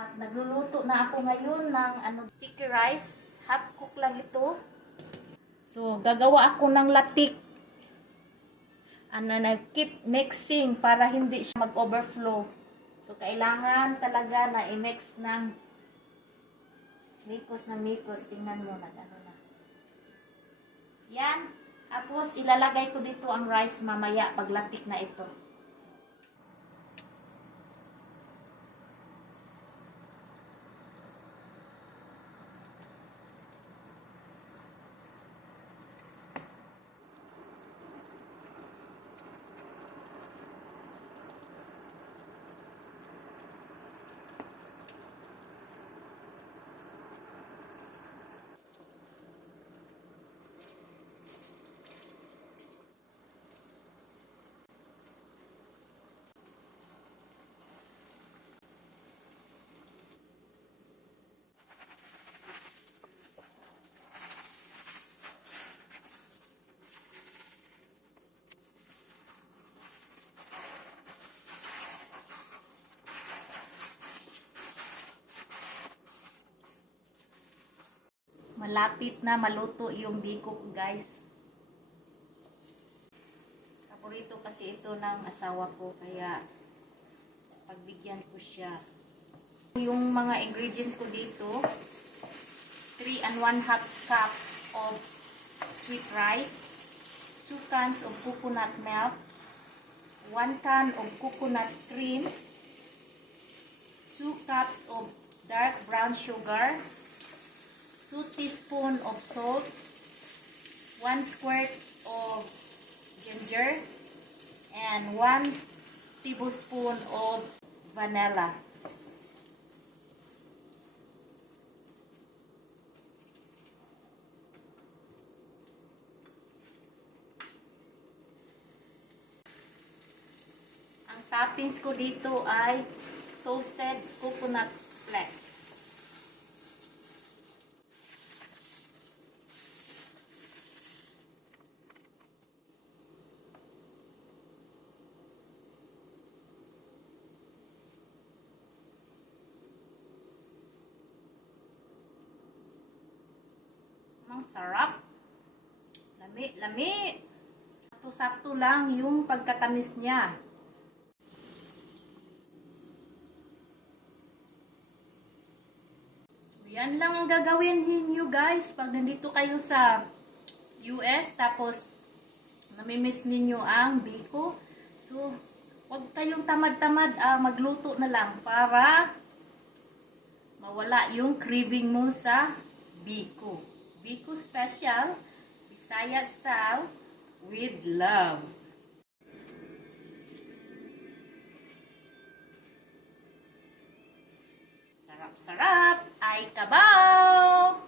At nagluluto na ako ngayon ng sticky rice. Half cook lang ito. So, gagawa ako ng latik. Nag-keep mixing para hindi siya mag-overflow. So, kailangan talaga na i-mix ng mikos na mikos. Tingnan mo, nag-ano na. Yan. Tapos, ilalagay ko dito ang rice mamaya pag latik na ito. Malapit na maluto yung biko ko, guys. Paborito kasi ito ng asawa ko, kaya pagbigyan ko siya. Yung mga ingredients ko dito, 3 and 1/2 cup of sweet rice, 2 cans of coconut milk, 1 can of coconut cream, 2 cups of dark brown sugar, 2 teaspoons of salt, 1 squirt of ginger, and 1 tablespoon of vanilla. Ang toppings ko dito ay toasted coconut flakes. Ang sarap. Lami, lami. Sakto-sakto lang yung pagkatamis niya. Yan lang ang gagawin ninyo, guys, pag nandito kayo sa US, tapos namimiss ninyo ang biko. So, huwag kayong tamad-tamad, magluto na lang para mawala yung craving mo sa biko. Biko special, Bisaya style, with love. Sarap-sarap! Ay kabaw!